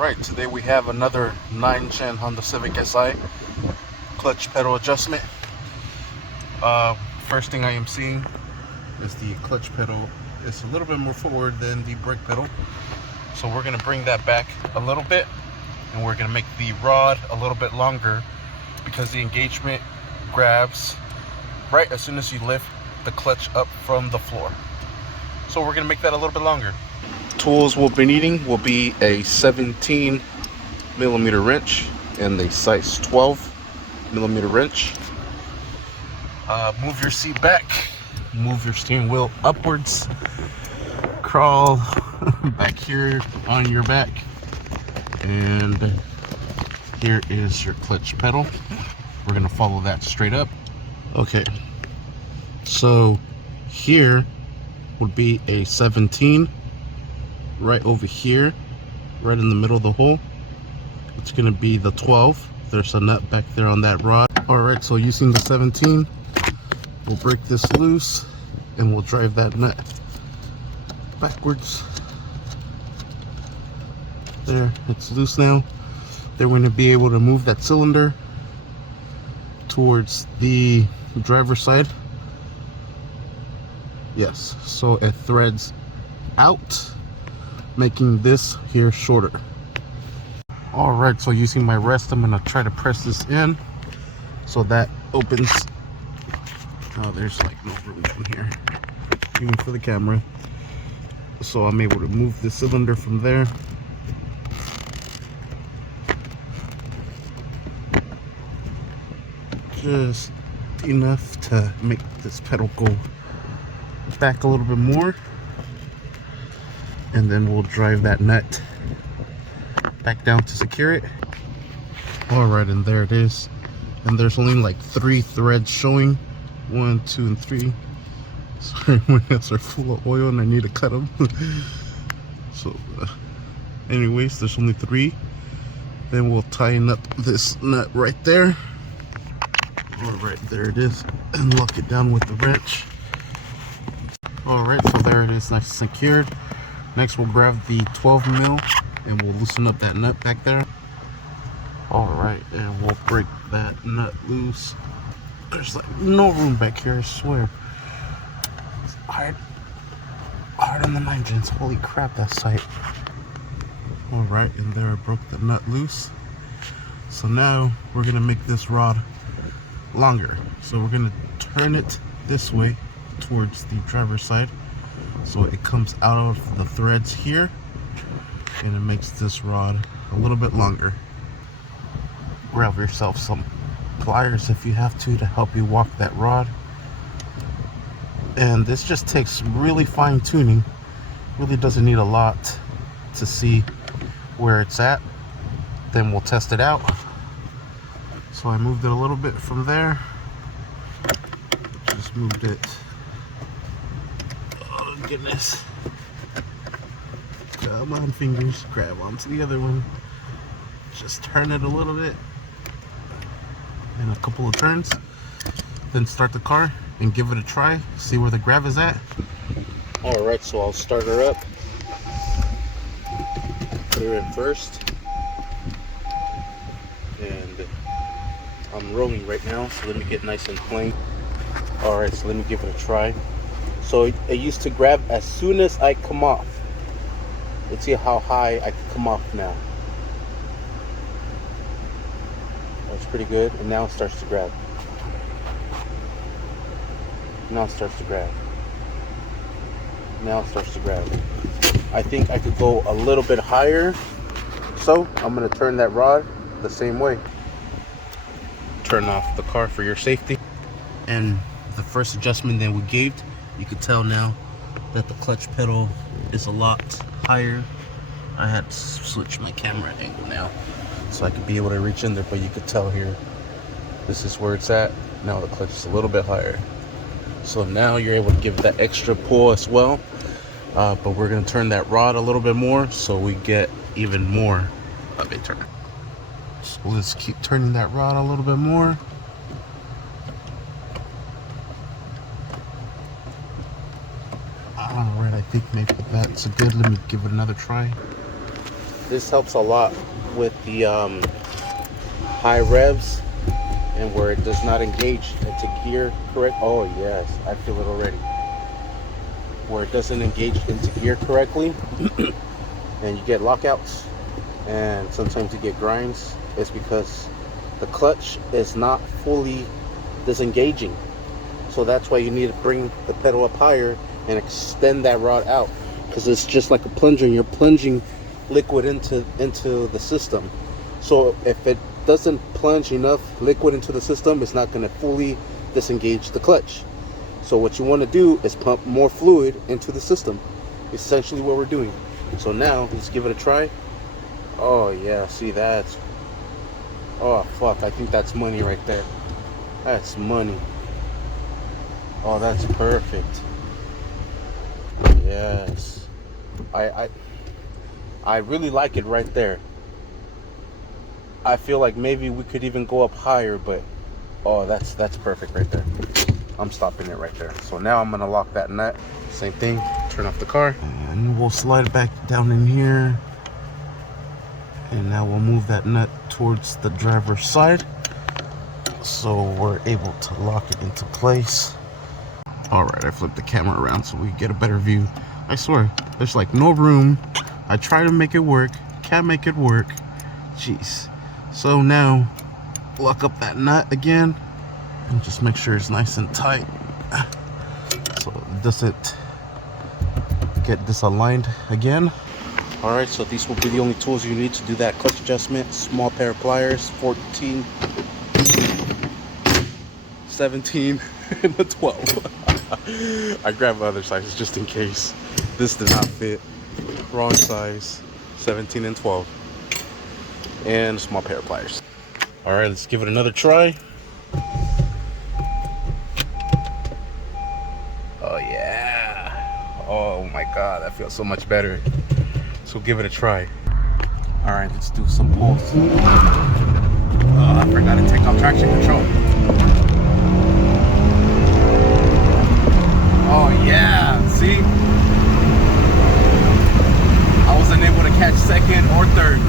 Alright, today we have another 9-gen Honda Civic Si clutch pedal adjustment. First thing I am seeing is the clutch pedal is a little bit more forward than the brake pedal. So we're going to bring that back a little bit, and we're going to make the rod a little bit longer because the engagement grabs right as soon as you lift the clutch up from the floor. So we're going to make that a little bit longer. Tools we'll be needing will be a 17 millimeter wrench and a size 12 millimeter wrench. Move your seat back, move your steering wheel upwards, crawl back here on your back, and here is your clutch pedal. We're gonna follow that straight up. Okay, so here would be a 17 right over here, right in the middle of the hole. It's gonna be the 12. There's a nut back there on that rod. All right, so using the 17, we'll break this loose and we'll drive that nut backwards. There, it's loose now. Then we're gonna be able to move that cylinder towards the driver's side. Yes, so it threads out, making this here shorter. All right, so using my rest, I'm gonna try to press this in so that opens. Oh, there's like no room down here, even for the camera. So I'm able to move the cylinder from there. Just enough to make this pedal go back a little bit more. And then we'll drive that nut back down to secure it. All right, and there it is. And there's only like 3 threads showing. 1, 2, and 3. Sorry, my nuts are full of oil and I need to cut them. So anyways, there's only 3. Then we'll tighten up this nut right there. All right, there it is, and lock it down with the wrench. All right, so there it is, nice and secured. Next, we'll grab the 12 mil and we'll loosen up that nut back there. All right, and we'll break that nut loose. There's like no room back here, I swear. It's hard on the 9-gens. Holy crap, that's tight. All right, and there I broke the nut loose. So now we're gonna make this rod longer. So we're gonna turn it this way towards the driver's side, so it comes out of the threads here, and it makes this rod a little bit longer. Grab yourself some pliers if you have to help you walk that rod. And this just takes really fine tuning. Really doesn't need a lot to see where it's at. Then we'll test it out. So I moved it a little bit from there. Just moved it. Oh goodness. Come on, fingers. Grab onto the other one. Just turn it a little bit. And a couple of turns. Then start the car and give it a try. See where the grab is at. Alright, so I'll start her up. Put her in first. And I'm rolling right now, so let me get nice and plain. Alright, so let me give it a try. So it used to grab as soon as I come off. Let's see how high I can come off now. That's pretty good. And now it starts to grab. Now it starts to grab. Now it starts to grab. I think I could go a little bit higher. So I'm going to turn that rod the same way. Turn off the car for your safety. And the first adjustment that we gave, you could tell now that the clutch pedal is a lot higher. I had to switch my camera angle now so I could be able to reach in there, but you could tell here, this is where it's at. Now the clutch is a little bit higher. So now you're able to give that extra pull as well. But we're gonna turn that rod a little bit more so we get even more of a turn. So let's keep turning that rod a little bit more. Alright, I think maybe that's good. Let me give it another try. this helps a lot with the high revs and where it does not engage into gear correct. Oh yes, I feel it already. Where it doesn't engage into gear correctly and you get lockouts and sometimes you get grinds. It's because the clutch is not fully disengaging. So that's why you need to bring the pedal up higher and extend that rod out, because it's just like a plunger. You're plunging liquid into the system. So if it doesn't plunge enough liquid into the system, it's not going to fully disengage the clutch. So what you want to do is pump more fluid into the system. Essentially what we're doing. So now let's give it a try. Oh yeah, see, that's, oh fuck, I think that's money right there. That's money. Oh, that's perfect. Yes, I really like it right there. I feel like maybe we could even go up higher, but oh, that's perfect right there. I'm stopping it right there. So now I'm gonna lock that nut. Same thing, turn off the car, and we'll slide it back down in here. And now we'll move that nut towards the driver's side, so we're able to lock it into place. All right, I flipped the camera around so we get a better view. I swear, there's like no room. I try to make it work, can't make it work. Jeez. So now, lock up that nut again, and just make sure it's nice and tight, so it doesn't get disaligned again. All right, so these will be the only tools you need to do that clutch adjustment. Small pair of pliers, 14, 17, and a 12. I grabbed other sizes just in case this did not fit. Wrong size, 17 and 12. And a small pair of pliers. All right, let's give it another try. Oh yeah. Oh my God, that feels so much better. So give it a try. All right, let's do some pulls. Oh, I forgot to take off traction control. Oh yeah, see? I wasn't able to catch second or third.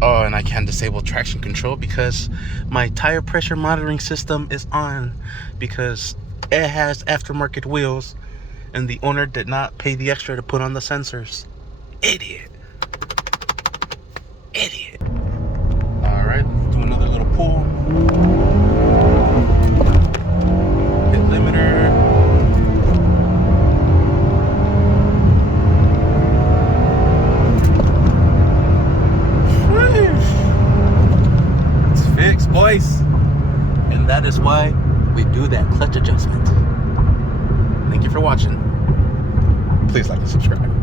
Oh, and I can't disable traction control because my tire pressure monitoring system is on, because it has aftermarket wheels and the owner did not pay the extra to put on the sensors. Idiot. Idiot. All right, let's do another little pull. Hit limiter. It's fixed, boys. And that is why we do that clutch adjustment. Thank you for watching. Please like and subscribe.